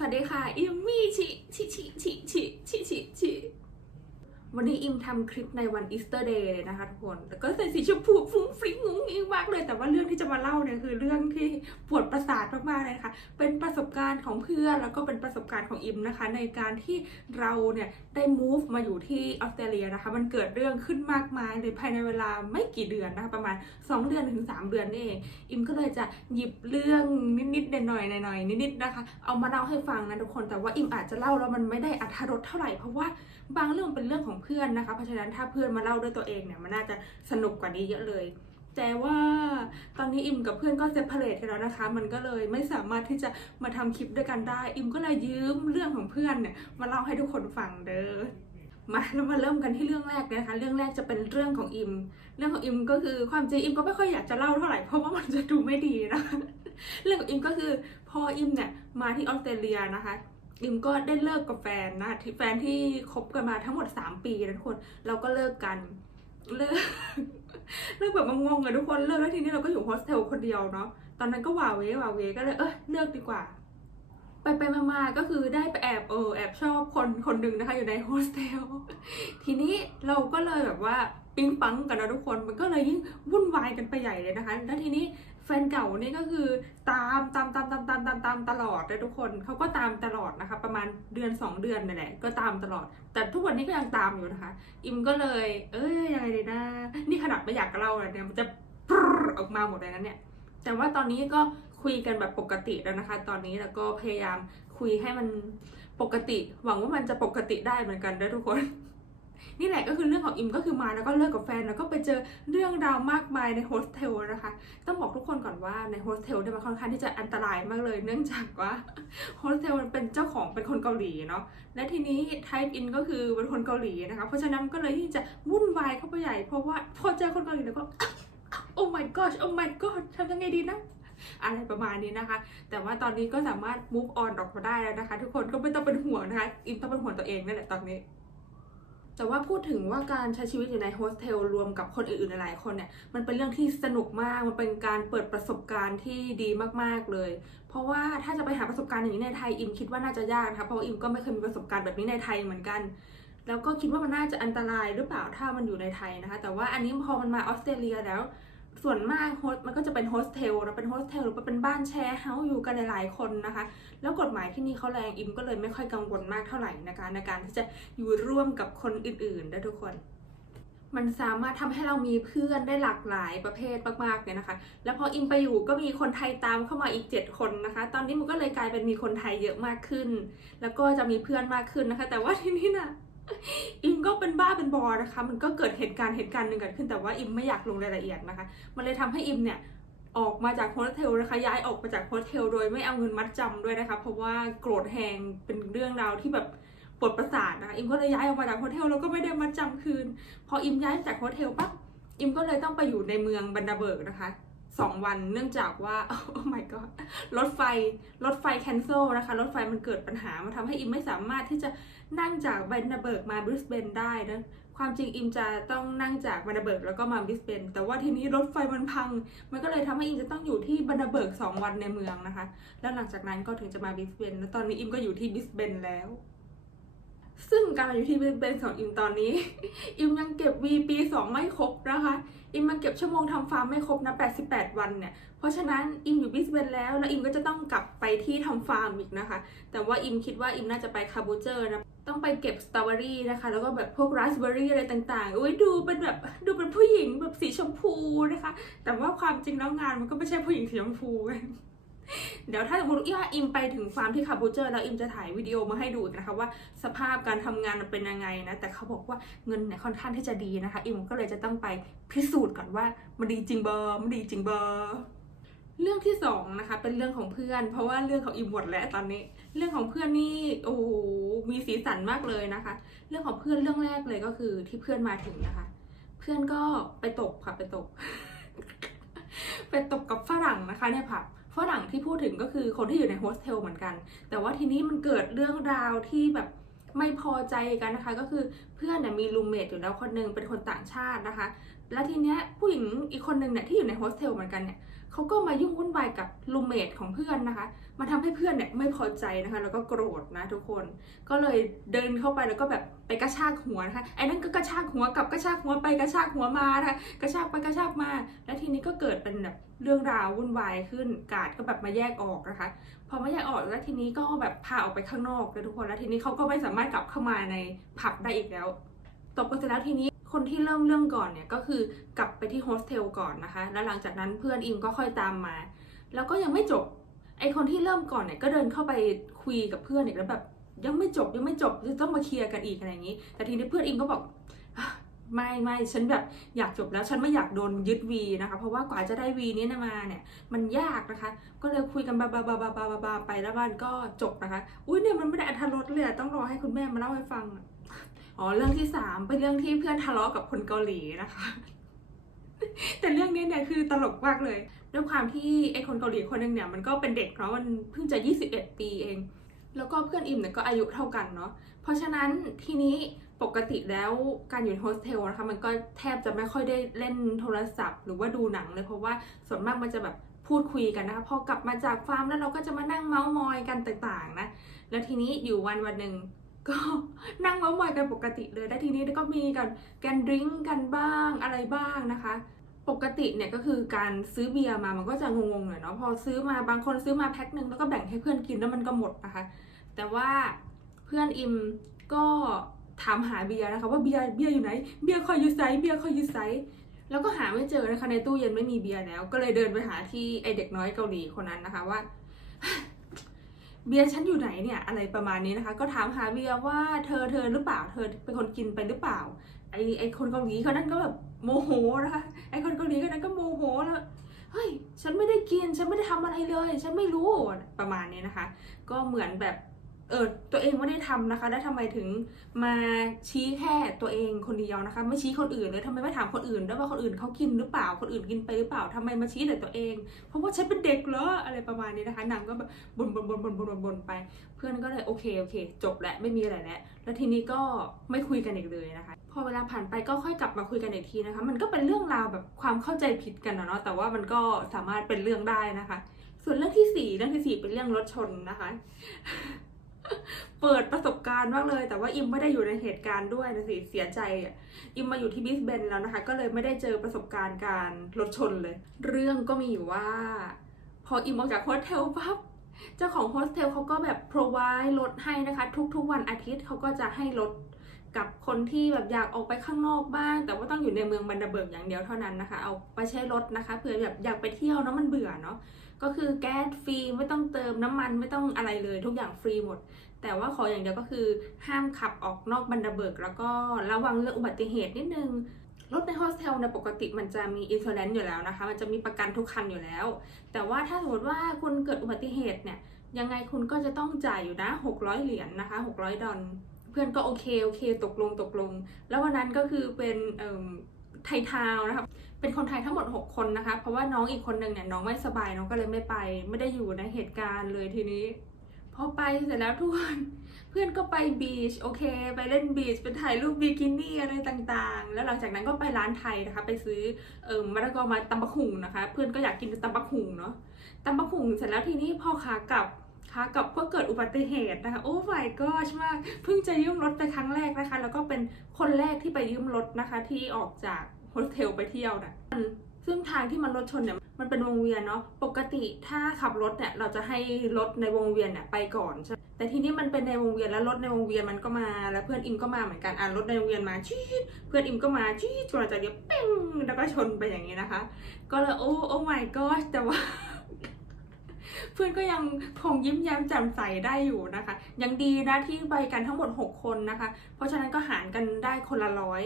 สวัสดีค่ะอิมมี่ชิชิชิชิชิชิชิชิ วันนี้อิมทำคลิปในวันอีสเตอร์เดย์เลยนะคะทุกคนแล้วก็ใส่สีชมพูฟุ้งฟริ้งงุ้งงิ้งมากเลย แต่ว่าเรื่องที่จะมาเล่าเนี่ยคือเรื่องที่ปวดประสาทมากๆเลยนะคะ เป็นประสบการณ์ของเพื่อนแล้วก็เป็นประสบการณ์ของอิมนะคะ ในการที่เราเนี่ยได้ move มาอยู่ที่ออสเตรเลียนะคะ มันเกิดเรื่องขึ้นมากมายเลยภายในเวลาไม่กี่เดือนนะคะประมาณ 2 เดือนถึง 3 เดือนนี่เอง อิมก็เลยจะหยิบเรื่องนิดๆหน่อยๆหน่อยๆนิดๆนะคะ เอามาเล่าให้ฟังนะทุกคน แต่ว่าอิมอาจจะเล่าแล้วมันไม่ได้อัธรสเท่าไหร่เพราะว่าบางเรื่องเป็นเรื่องของเพื่อนนะคะ เพราะฉะนั้นถ้าเพื่อนมาเล่าด้วยตัวเองเนี่ยมันน่าจะสนุกกว่านี้เยอะเลยแต่ว่าตอนนี้อิมกับเพื่อนก็เซปเรทกันแล้วนะคะ มันก็เลยไม่สามารถที่จะมาทำคลิปด้วยกันได้ อิมก็เลยยืมเรื่องของเพื่อนเนี่ยมาเล่าให้ทุกคนฟังเด้อมาเรามาเริ่มกันที่เรื่องแรกนะคะ เรื่องแรกจะเป็นเรื่องของอิม เรื่องของอิมก็คือความจริงอิมก็ไม่ค่อยอยากจะเล่าเท่าไหร่เพราะว่ามันจะดูไม่ดีนะคะเรื่องของอิมก็คือพออิมเนี่ยมาที่ออสเตรเลียนะคะ อิมก็ได้เลิกกับแฟนนะที่แฟนที่คบกันมาทั้งหมด 3 ปีนะทุกคนเราก็เลิกกันเลิกเลิกแบบงงๆอะทุกคนเลิกแล้วทีนี้เราก็อยู่โฮสเทลคนเดียวเนาะตอนนั้นก็หวาเวหวาเวก็เลยเออเลิกดีกว่า ไปไปๆมาๆก็คือได้ไปแอบเออแอบชอบคนคนหนึ่งนะคะอยู่ในโฮสเทลทีนี้เราก็เลยแบบว่าปิ๊งปังกันนะทุกคนมันก็เลยยิ่งวุ่นวายกันไปใหญ่เลยนะคะแล้วทีนี้ แฟนเก่านี่ก็คือตามตามตามตามตามตามตามตลอดเลยทุกคนเขาก็ตามตลอดนะคะ ประมาณเดือนสองเดือนนี่แหละก็ตามตลอด แต่ทุกวันนี้ก็ยังตามอยู่นะคะ อิมก็เลย เอ้ยยังไงดีนะนี่ขนาดไม่อยากจะเล่าเลยเนี่ยมันจะออกมาหมดเลยนะเนี่ยแต่ว่าตอนนี้ก็คุยกันแบบปกติแล้วนะคะ ตอนนี้แล้วก็พยายามคุยให้มันปกติ หวังว่ามันจะปกติได้เหมือนกันนะทุกคน นี่แหละก็คือเรื่องของอิมก็คือมาแล้วก็เลิกกับแฟนแล้วก็ไปเจอเรื่องราวมากมายในโฮสเทลนะคะ ต้องบอกทุกคนก่อนว่าในโฮสเทลเนี่ยมันค่อนข้างที่จะอันตรายมากเลย เนื่องจากว่าโฮสเทลมันเป็นเจ้าของเป็นคนเกาหลีเนาะและทีนี้ Type In ก็คือเป็นคนเกาหลีนะคะเพราะฉะนั้นก็เลยที่จะวุ่นวายเข้าไปใหญ่ เพราะว่าพอเจอคนเกาหลีแล้วก็โอ้ my god โอ้ my god ทำยังไงดีนะอะไรประมาณนี้นะคะ แต่ว่าตอนนี้ก็สามารถ move on ออกมาได้แล้วนะคะ ทุกคนก็ไม่ต้องเป็นห่วงนะคะ อินต้องเป็นห่วงตัวเองนั่นแหละตอนนี้ แต่ว่าพูดถึงว่าการใช้ชีวิตอยู่ในโฮสเทลรวมกับคนอื่นๆหลายคนเนี่ยมันเป็นเรื่องที่สนุกมากมันเป็นการเปิดประสบการณ์ที่ดีมากๆเลย เพราะว่าถ้าจะไปหาประสบการณ์อย่างนี้ในไทยอิมคิดว่าน่าจะยากนะคะเพราะอิมก็ไม่เคยมีประสบการณ์แบบนี้ในไทยเหมือนกัน แล้วก็คิดว่ามันน่าจะอันตรายหรือเปล่าถ้ามันอยู่ในไทยนะคะ แต่ว่าอันนี้พอมันมาออสเตรเลียแล้ว ส่วนมากโฮสมันก็จะเป็นโฮสเทลนะเป็นโฮสเทลหรือว่าเป็นบ้านแชร์เฮาส์อยู่กันหลายๆคนนะคะ แล้วกฎหมายที่นี่เขาแรงอิมก็เลยไม่ค่อยกังวลมากเท่าไหร่นะคะ ในการที่จะอยู่ร่วมกับคนอื่นๆได้ทุกคน มันสามารถทำให้เรามีเพื่อนได้หลากหลายประเภทมากๆเลยนะคะ แล้วพออิมไปอยู่ก็มีคนไทยตามเข้ามาอีก 7 คนนะคะ ตอนนี้มันก็เลยกลายเป็นมีคนไทยเยอะมากขึ้น แล้วก็จะมีเพื่อนมากขึ้นนะคะ แต่ว่าที่นี่น่ะ อิมก็เป็นบ้าเป็นบอนะคะ มันก็เกิดเหตุการณ์เหตุการณ์หนึ่งเกิดขึ้นแต่ว่าอิมไม่อยากลงรายละเอียดนะคะ มันเลยทำให้อิมเนี่ยออกมาจากโฮสเทลนะคะย้ายออกมาจากโฮสเทลโดยไม่เอาเงินมัดจำด้วยนะคะ เพราะว่าโกรธแหงเป็นเรื่องราวที่แบบปวดประสาทนะคะอิมก็เลยย้ายออกมาจากโฮสเทลแล้วก็ไม่ได้มัดจำคืน พออิมย้ายจากโฮสเทลปั๊บอิมก็เลยต้องไปอยู่ในเมืองบันดาเบิร์กนะคะสองวันเนื่องจากว่าโอ้ my god รถไฟรถไฟแคนเซิลนะคะ รถไฟมันเกิดปัญหามันทำให้อิมไม่สามารถที่จะ นั่งจากบันดเบิร์กมาบริสเบนได้นะความจริงอิมจะต้องนั่งจากบันดเบิร์กแล้วก็มาบริสเบนแต่ว่าทีนี้รถไฟมันพัง มันก็เลยทำให้อิมจะต้องอยู่ที่บันดเบิร์กสองวันในเมืองนะคะ แล้วหลังจากนั้นก็ถึงจะมาบริสเบนแล้วตอนนี้อิมก็อยู่ที่บริสเบนแล้ว ซึ่งการมาอยู่ที่บสเบนของอิมตอนนี้ อิมยังเก็บ V ปี2ไม่ครบนะคะ อิมมาเก็บชั่วโมงทำฟาร์มไม่ครบนะ 88 วันเนี่ย เพราะฉะนั้นอิมอยู่บิสเบนแล้ว แล้วอิมก็จะต้องกลับไปที่ทำฟาร์มอีกนะคะ แต่ว่าอิมคิดว่าอิมน่าจะไปคาบูเจอร์นะ ต้องไปเก็บสตรอเบอรี่นะคะ แล้วก็แบบพวกราสเบอรี่อะไรต่างๆ อุ้ยดูเป็นแบบดูเป็นผู้หญิงแบบสีชมพูนะคะ แต่ว่าความจริงแล้วงานมันก็ไม่ใช่ผู้หญิงสีชมพูไง เดี๋ยวถ้าสมมติว่าอิมไปถึงฟาร์มที่คาบูเจอร์แล้วอิมจะถ่ายวิดีโอมาให้ดูอีกนะคะว่าสภาพการทำงานมันเป็นยังไงนะ แต่เขาบอกว่าเงินเนี่ยค่อนข้างที่จะดีนะคะ อิมก็เลยจะต้องไปพิสูจน์ก่อนว่ามันดีจริงเบอร์มันดีจริงเบอร์เรื่องที่สองนะคะเป็นเรื่องของเพื่อน เพราะว่าเรื่องของอิมหมดแล้วตอนนี้ เรื่องของเพื่อนนี่โอ้โหมีสีสันมากเลยนะคะ เรื่องของเพื่อนเรื่องแรกเลยก็คือที่เพื่อนมาถึงนะคะ เพื่อนก็ไปตกค่ะไปตก ไปตกกับฝรั่งนะคะในผับ ฝรั่งที่พูดถึงก็คือคนที่อยู่ในโฮสเทลเหมือนกัน แต่ว่าทีนี้มันเกิดเรื่องราวที่แบบไม่พอใจกันนะคะ ก็คือ เพื่อนเนี่ยมีรูมเมทอยู่แล้วคนหนึงเป็นคนต่างชาตินะคะ แล้วทีเนี้ยผู้หญิงอีกคนนึงเนี่ยที่อยู่ในโฮสเทลเหมือนกันเนี่ยเขาก็มายุ่งวุ่นวายกับรูเมทของเพื่อนนะคะ มาทำให้เพื่อนเนี่ยไม่พอใจนะคะ แล้วก็โกรธนะทุกคน ก็เลยเดินเข้าไปแล้วก็แบบไปกระชากหัวนะคะ ไอ้นั่นก็กระชากหัวกับกระชากหัวไปกระชากหัวมานะคะ กระชากไปกระชากมา แล้วทีนี้ก็เกิดเป็นแบบเรื่องราววุ่นวายขึ้น กาดก็แบบมาแยกออกนะคะ พอมาแยกออกแล้วทีนี้ก็แบบพาออกไปข้างนอกเลยทุกคน แล้วทีนี้เขาก็ไม่สามารถกลับเข้ามาในผับได้อีกแล้ว ตบกันเสร็จแล้วทีนี้คนที่เริ่มเรื่องก่อนเนี่ยก็คือกลับไปที่โฮสเทลก่อนนะคะ แล้วหลังจากนั้นเพื่อนอิมก็ค่อยตามมา แล้วก็ยังไม่จบ ไอคนที่เริ่มก่อนเนี่ยก็เดินเข้าไปคุยกับเพื่อนอีกแล้วแบบยังไม่จบยังไม่จบจะต้องมาเคลียร์กันอีกอะไรอย่างนี้ แต่ทีนี้เพื่อนอิมก็บอกไม่ไม่ฉันแบบอยากจบแล้วฉันไม่อยากโดนยึดวีนะคะ เพราะว่ากว่าจะได้วีนี้มาเนี่ย มันยากนะคะ ก็เลยคุยกันบาบาบาบาบาบาไปแล้วมันก็จบนะคะ อุ้ยเนี่ยมันไม่ได้อัธรสเลยต้องรอให้คุณแม่มาเล่าให้ฟัง อ๋อเรื่องที่สามเป็นเรื่องที่เพื่อนทะเลาะกับคนเกาหลีนะคะ แต่เรื่องนี้เนี่ยคือตลกมากเลย ด้วยความที่ไอ้คนเกาหลีคนหนึ่งเนี่ยมันก็เป็นเด็กเนาะมันเพิ่งจะ 21 ปีเอง แล้วก็เพื่อนอิมเนี่ยก็อายุเท่ากันเนาะเพราะฉะนั้นทีนี้ปกติแล้วการอยู่ในโฮสเทลนะคะมันก็แทบจะไม่ค่อยได้เล่นโทรศัพท์ หรือว่าดูหนังเลยเพราะว่าส่วนมากมันจะแบบพูดคุยกันนะคะพอกลับมาจากฟาร์มแล้วเราก็จะมานั่งเมาส์มอยกันต่างๆนะแล้วทีนี้อยู่วันวันหนึ่ง ก็นั่งเมาส์มอยกันปกติเลย แล้ทีนี้ก็มีกันการดริ้งกันบ้างอะไรบ้างนะคะ ปกติเนี่ยก็คือการซื้อเบียร์มามันก็จะงงๆหน่อยเนาะ พอซื้อมาบางคนซื้อมาแพ็คหนึ่งแล้วก็แบ่งให้เพื่อนกินแล้วมันก็หมดนะคะ แต่ว่าเพื่อนอิมก็ถามหาเบียร์นะคะว่าเบียร์เบียร์อยู่ไหน เบียร์คอยอยู่ไซส์เบียร์คอยอยู่ไซส์แล้วก็หาไม่เจอนะคะในตู้เย็นไม่มีเบียร์แล้ว ก็เลยเดินไปหาที่ไอเด็กน้อยเกาหลีคนนั้นนะคะว่า เบียร์ฉันอยู่ไหนเนี่ยอะไรประมาณนี้นะคะ ก็ถามหาเบียร์ว่าเธอเธอหรือเปล่า เธอเป็นคนกินไปหรือเปล่าไอไอคนเกาหลีคนนั้นก็แบบโมโหนะคะไอคนเกาหลีคนนั้นก็โมโหแล้วเฮ้ยฉันไม่ได้กินฉันไม่ได้ทำอะไรเลย ฉันไม่รู้ประมาณนี้นะคะ ก็เหมือนแบบ เออตัวเองไม่ได้ทำนะคะ แล้วทำไมถึงมาชี้แค่ตัวเองคนเดียวนะคะ ไม่ชี้คนอื่นเลยทำไมไม่ถามคนอื่นด้วยว่าคนอื่นเขากินหรือเปล่า คนอื่นกินไปหรือเปล่าทำไมมาชี้แต่ตัวเอง เพราะว่าฉันเป็นเด็กเหรออะไรประมาณนี้นะคะนางก็แบบบ่นบ่นบ่นบ่นบ่นบ่นไป เพื่อนก็เลยโอเคโอเค จบแล้วไม่มีอะไรแล้วแล้วทีนี้ก็ไม่คุยกันอีกเลยนะคะ พอเวลาผ่านไปก็ค่อยกลับมาคุยกันอีกทีนะคะ มันก็เป็นเรื่องราวแบบความเข้าใจผิดกันเนาะแต่ว่ามันก็สามารถเป็นเรื่องได้นะคะ ส่วนเรื่องที่สี่เรื่องที่สี่เป็นเรื่องรถชนนะคะ เปิดประสบการณ์มากเลย แต่ว่าอิมไม่ได้อยู่ในเหตุการณ์ด้วยนะสิเสียใจอะอิมมาอยู่ที่บิสเบนแล้วนะคะ ก็เลยไม่ได้เจอประสบการณ์การรถชนเลย เรื่องก็มีอยู่ว่า พออิมออกจากโฮสเทลปั๊บเจ้าของโฮสเทลเขาก็แบบ provide รถให้นะคะ ทุกๆวันอาทิตย์เขาก็จะให้รถ กับคนที่แบบอยากออกไปข้างนอกบ้าง แต่ว่าต้องอยู่ในเมืองบันดาเบิร์กอย่างเดียวเท่านั้นนะคะ เอาไปใช้รถนะคะเผื่อแบบอยากไปเที่ยวเนาะมันเบื่อเนาะก็คือแก๊สฟรีไม่ต้องเติมน้ำมันไม่ต้องอะไรเลยทุกอย่างฟรีหมด แต่ว่าขออย่างเดียวก็คือห้ามขับออกนอกบันดาเบิร์กแล้วก็ระวังเรื่องอุบัติเหตุนิดนึงรถในโฮสเทลในปกติมันจะมีอิน u r เ n น e อยู่แล้วนะคะ มันจะมีประกันทุกคันอยู่แล้ว แต่ว่าถ้าสมมติว่าคุณเกิดอุบัติเหตุเนี่ยยังไงคุณก็จะต้องจ่ายอยู่นะ 600 เหรียญนะคะ 600 ดอล เพื่อนก็โอเคโอเค ตกลงตกลง แล้ววันนั้นก็คือเป็นไทยทาวน์นะคะเป็นคนไทยทั้งหมด 6 คนนะคะ เพราะว่าน้องอีกคนหนึ่งเนี่ยน้องไม่สบายน้องก็เลยไม่ไป ไม่ได้อยู่ในเหตุการณ์เลยทีนี้พอไปเสร็จแล้วทุกคนเพื่อนก็ไปบีชโอเค ไปเล่นบีชไปถ่ายรูปบิกินี่อะไรต่างๆ แล้วหลังจากนั้นก็ไปร้านไทยนะคะ ไปซื้อเอ่อมะละกอมาตำบักหุ่งนะคะ เพื่อนก็อยากกินตำบักหุ่งเนาะตำบักหุ่งเสร็จแล้วทีนี้พอขากลับ ขากลับก็เกิดอุบัติเหตุนะคะ โอ้ my gosh มากเพิ่งจะยืมรถไปครั้งแรกนะคะ แล้วก็เป็นคนแรกที่ไปยืมรถนะคะ ที่ออกจากโฮสเทลไปเที่ยวนะซึ่งทางที่มันรถชนเนี่ยมันเป็นวงเวียนเนาะปกติถ้าขับรถเนี่ยเราจะให้รถในวงเวียนเนี่ยไปก่อนใช่ไหมแต่ทีนี้มันเป็นในวงเวียนแล้วรถในวงเวียนมันก็มาแล้วเพื่อนอิมก็มาเหมือนกันอะรถในวงเวียนมาชีดเพื่อนอิมก็มาชีดจนจากเดียวเป้งแล้วก็ชนไปอย่างนี้นะคะ ก็เลยโอ้โอ้ my god แต่ว่า เพื่อนก็ยังคงยิ้มแย้มแจ่มใสได้อยู่นะคะ ยังดีนะที่ไปกันทั้งหมด 6 คนนะคะ เพราะฉะนั้นก็หารกันได้คนละร้อย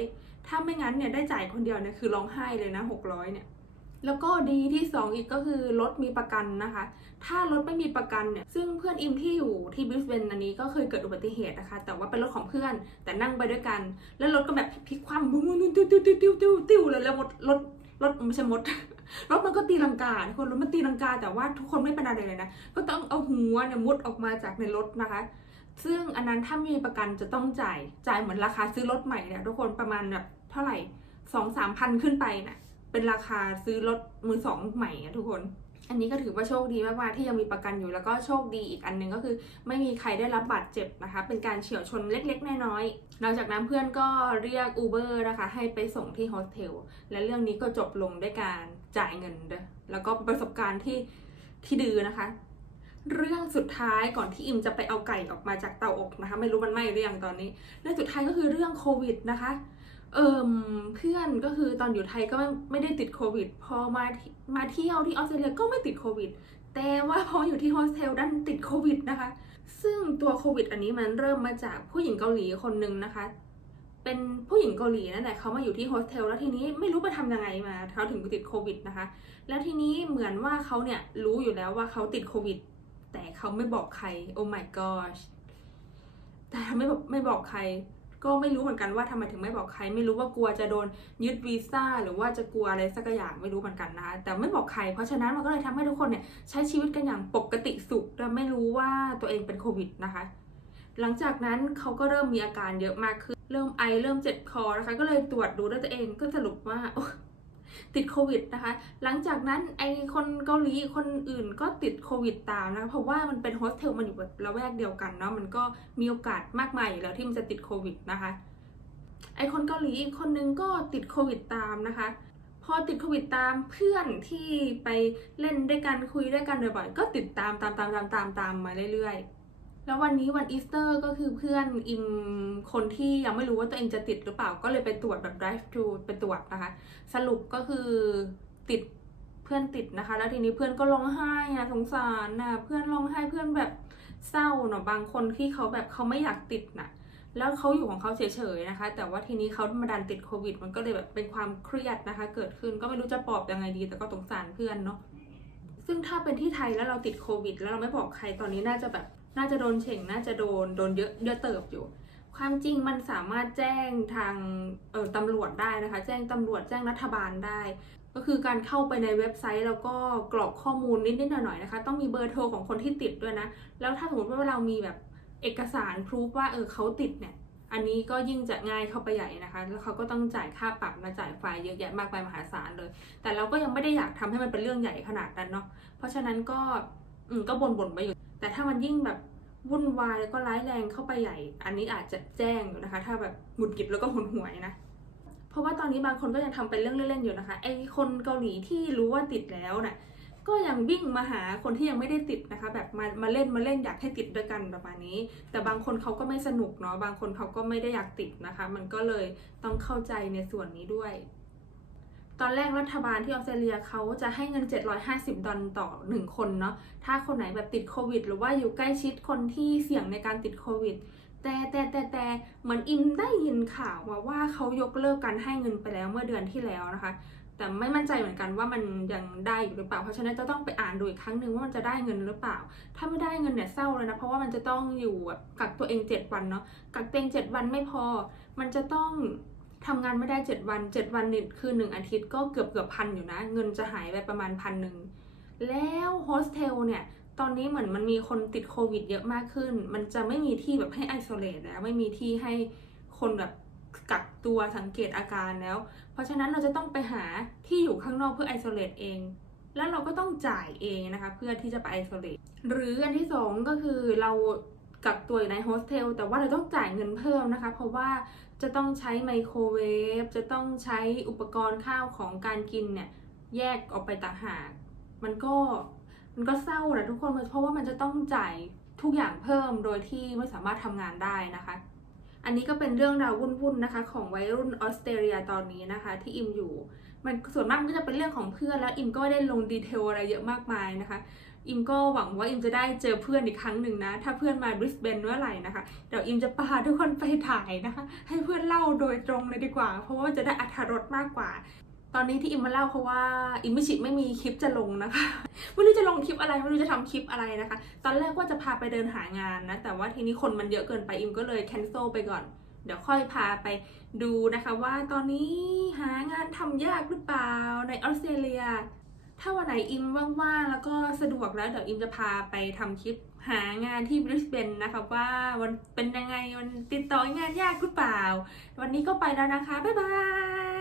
ถ้าไม่งั้นเนี่ยได้จ่ายคนเดียวเนี่ยคือร้องไห้เลยนะ600เนี่ยแล้วก็ดีที่สองอีกก็คือรถมีประกันนะคะ ถ้ารถไม่มีประกันเนี่ย ซึ่งเพื่อนอิมที่อยู่ที่บิสเบนอันนี้ก็เคยเกิดอุบัติเหตุนะคะ แต่ว่าเป็นรถของเพื่อนแต่นั่งไปด้วยกัน แล้วรถก็แบบพลิกคว่ำติ้วติ้วติ้วติ้วติ้วติ้วเลยแล้วรถรถรถไม่ใช่มด รถมันก็ตีลังกาทุกคนรถมันตีลังกา แต่ว่าทุกคนไม่เป็นอะไรเลยนะ ก็ต้องเอาหัวเนี่ยมุดออกมาจากในรถนะคะ ซึ่งอันนั้นถ้ามีประกันจะต้องจ่าย จ่ายเหมือนราคาซื้อรถใหม่เนี่ยทุกคนประมาณแบบเท่าไหร่สองสามพันขึ้นไปน่ะ เป็นราคาซื้อรถมือสองใหม่อะทุกคน อันนี้ก็ถือว่าโชคดีมากๆที่ยังมีประกันอยู่แล้วก็โชคดีอีกอันหนึ่งก็คือ ไม่มีใครได้รับบาดเจ็บนะคะ เป็นการเฉียวชนเล็กๆน้อยๆนอกจากนั้นเพื่อนก็เรียก Uber นะคะ ให้ไปส่งที่โฮสเทลและเรื่องนี้ก็จบลงด้วยการ จ่ายเงินด้อแล้วก็ประสบการณ์ที่ที่ดื้อนะคะ เรื่องสุดท้ายก่อนที่อิมจะไปเอาไก่ออกมาจากเตาอบนะคะ ไม่รู้มันไหมหรือยังตอนนี้ เรื่องสุดท้ายก็คือเรื่องโควิดนะคะเอิมเพื่อนก็คือตอนอยู่ไทยก็ไม่ได้ติดโควิด พอมามาเที่ยวที่ออสเตรเลียก็ไม่ติดโควิด แต่ว่าพออยู่ที่โฮสเทลดันติดโควิดนะคะ ซึ่งตัวโควิดอันนี้มันเริ่มมาจากผู้หญิงเกาหลีคนหนึ่งนะคะ เป็นผู้หญิงเกาหลีนั่นแหละเขามาอยู่ที่โฮสเทลแล้วทีนี้ไม่รู้ไปทำยังไงมาเขาถึงติดโควิดนะคะ แล้วทีนี้เหมือนว่าเขาเนี่ยรู้อยู่แล้วว่าเขาติดโควิด แต่เขาไม่บอกใคร โอ้ my gosh แต่ไม่บอกไม่บอกใคร ก็ไม่รู้เหมือนกันว่าทำไมถึงไม่บอกใคร ไม่รู้ว่ากลัวจะโดนยึดวีซ่าหรือว่าจะกลัวอะไรสักอย่างไม่รู้เหมือนกันนะคะแต่ไม่บอกใคร เพราะฉะนั้นมันก็เลยทำให้ทุกคนเนี่ยใช้ชีวิตกันอย่างปกติสุขโดยไม่รู้ว่าตัวเองเป็นโควิดนะคะ หลังจากนั้นเขาก็เริ่มมีอาการเยอะมากขึ้น เริ่มไอเริ่มเจ็บคอนะคะ ก็เลยตรวจดูด้วยตัวเองก็สรุปว่าติดโควิดนะคะ หลังจากนั้นไอคนเกาหลีคนอื่นก็ติดโควิดตามนะคะ เพราะว่ามันเป็นโฮสเทลมันอยู่แบบละแวกเดียวกันเนาะ มันก็มีโอกาสมากมายอยู่แล้วที่มันจะติดโควิดนะคะ ไอคนเกาหลีอีกคนนึงก็ติดโควิดตามนะคะ พอติดโควิดตามเพื่อนที่ไปเล่นด้วยกันคุยด้วยกันบ่อยๆ ก็ติดตามตามตามตามตามตามมาเรื่อยๆ แล้ววันนี้วันอีสเตอร์ก็คือเพื่อนอิมคนที่ยังไม่รู้ว่าตัวเองจะติดหรือเปล่าก็เลยไปตรวจแบบ drive thru ไปตรวจนะคะ สรุปก็คือติดเพื่อนติดนะคะ แล้วทีนี้เพื่อนก็ร้องไห้อะสงสารนะเพื่อนร้องไห้เพื่อนแบบเศร้าเนาะบางคนที่เขาแบบเขาไม่อยากติดน่ะแล้วเขาอยู่ของเขาเฉยๆนะคะ แต่ว่าทีนี้เขามาดันติดโควิด มันก็เลยแบบเป็นความเครียดนะคะ เกิดขึ้นก็ไม่รู้จะปลอบยังไงดี แต่ก็สงสารเพื่อนเนาะซึ่งถ้าเป็นที่ไทยแล้วเราติดโควิด แล้วเราไม่บอกใครตอนนี้น่าจะแบบ น่าจะโดนเฉ่งน่าจะโดนโดนเยอะเยอะเติบอยู่ ความจริงมันสามารถแจ้งทางเออตำรวจได้นะคะ แจ้งตำรวจแจ้งรัฐบาลได้ ก็คือการเข้าไปในเว็บไซต์แล้วก็กรอกข้อมูลนิดๆหน่อยๆนะคะ ต้องมีเบอร์โทรของคนที่ติดด้วยนะ แล้วถ้าสมมติว่าเรามีแบบเอกสารพรูฟว่าเออเขาติดเนี่ยอันนี้ก็ยิ่งจะง่ายเข้าไปใหญ่นะคะ แล้วเขาก็ต้องจ่ายค่าปรับมาจ่ายไฟเยอะแยะมากมายมหาศาลเลย แต่เราก็ยังไม่ได้อยากทำให้มันเป็นเรื่องใหญ่ขนาดนั้นเนาะ เพราะฉะนั้นก็ อืมก็บ่นๆไปอยู่ แต่ถ้ามันยิ่งแบบวุ่นวายแล้วก็ร้ายแรงเข้าไปใหญ่ อันนี้อาจจะแจ้งอยู่นะคะ ถ้าแบบหงุดหงิดแล้วก็หนหวยนะ เพราะว่าตอนนี้บางคนก็ยังทำเป็นเรื่องเล่นๆอยู่นะคะ ไอคนเกาหลีที่รู้ว่าติดแล้วน่ะ ก็ยังวิ่งมาหาคนที่ยังไม่ได้ติดนะคะ แบบมามาเล่นมาเล่นอยากให้ติดด้วยกันประมาณนี้ แต่บางคนเขาก็ไม่สนุกเนาะ บางคนเขาก็ไม่ได้อยากติดนะคะ มันก็เลยต้องเข้าใจในส่วนนี้ด้วย ตอนแรกรัฐบาลที่ออสเตรเลียเขาจะให้เงิน 750 ดอลต่อ 1 คนเนาะ ถ้าคนไหนแบบติดโควิด หรือว่าอยู่ใกล้ชิดคนที่เสี่ยงในการติดโควิด แต่แต่แต่แต่เหมือนอิมได้ยินข่าวมาว่าเขายกเลิกการให้เงินไปแล้วเมื่อเดือนที่แล้วนะคะ แต่ไม่มั่นใจเหมือนกันว่ามันยังได้อยู่หรือเปล่า เพราะฉะนั้นจะต้องไปอ่านดูอีกครั้งหนึ่งว่ามันจะได้เงินหรือเปล่า ถ้าไม่ได้เงินเนี่ยเศร้าเลยนะ เพราะว่ามันจะต้องอยู่กักตัวเอง 7 วันเนาะ กักตัวเอง 7 วันไม่พอ มันจะต้อง ทำงานไม่ได้ 7 วัน 7 วันนี่คือ 1 อาทิตย์ก็เกือบเกือบพันอยู่นะ เงินจะหายไปประมาณพันหนึ่งแล้วโฮสเทลเนี่ยตอนนี้เหมือนมันมีคนติดโควิดเยอะมากขึ้น มันจะไม่มีที่แบบให้ไอโซเลตแล้วไม่มีที่ให้คนแบบกักตัวสังเกตอาการแล้ว เพราะฉะนั้นเราจะต้องไปหาที่อยู่ข้างนอกเพื่อไอโซเลตเอง แล้วเราก็ต้องจ่ายเองนะคะ เพื่อที่จะไปไอโซเลตหรืออันที่สองก็คือเรา กักตัวอยู่ในโฮสเทลแต่ว่าเราต้องจ่ายเงินเพิ่มนะคะ เพราะว่าจะต้องใช้ไมโครเวฟจะต้องใช้อุปกรณ์ข้าวของการกินเนี่ยแยกออกไปต่างหากมันก็มันก็เศร้าแหละทุกคนเพราะว่ามันจะต้องจ่ายทุกอย่างเพิ่มโดยที่ไม่สามารถทำงานได้นะคะ อันนี้ก็เป็นเรื่องราววุ่นๆนะคะ ของวัยรุ่นออสเตรเลียตอนนี้นะคะ ที่อิมอยู่ มันส่วนมากก็จะเป็นเรื่องของเพื่อนแล้วอิมก็ไม่ได้ลงดีเทลอะไรเยอะมากมายนะคะ อิมก็หวังว่าอิมจะได้เจอเพื่อนอีกครั้งหนึ่งนะ ถ้าเพื่อนมาบริสเบนเมื่อไหร่นะคะ เดี๋ยวอิมจะพาทุกคนไปถ่ายนะคะ ให้เพื่อนเล่าโดยตรงเลยดีกว่า เพราะว่าจะได้อรรถรสมากกว่า ตอนนี้ที่อิมมาเล่าเพราะว่าอิมม่ชิไม่มีคลิปจะลงนะคะ ไม่รู้จะลงคลิปอะไรไม่รู้จะทำคลิปอะไรนะคะ ตอนแรกว่าจะพาไปเดินหางานนะ แต่ว่าทีนี้คนมันเยอะเกินไปอิมก็เลย cancel ไปก่อนเดี๋ยวค่อยพาไปดูนะคะว่าตอนนี้หางานทำยากหรือเปล่าในออสเตรเลีย ถ้าวันไหนอิมว่างๆ แล้วก็สะดวกแล้วเดี๋ยวอิมจะพาไปทำคลิปหางานที่บริสเบนนะคะว่าวันเป็นยังไงมันติดต่องานยากหรือเปล่า วันนี้ก็ไปแล้วนะคะ บ๊ายบาย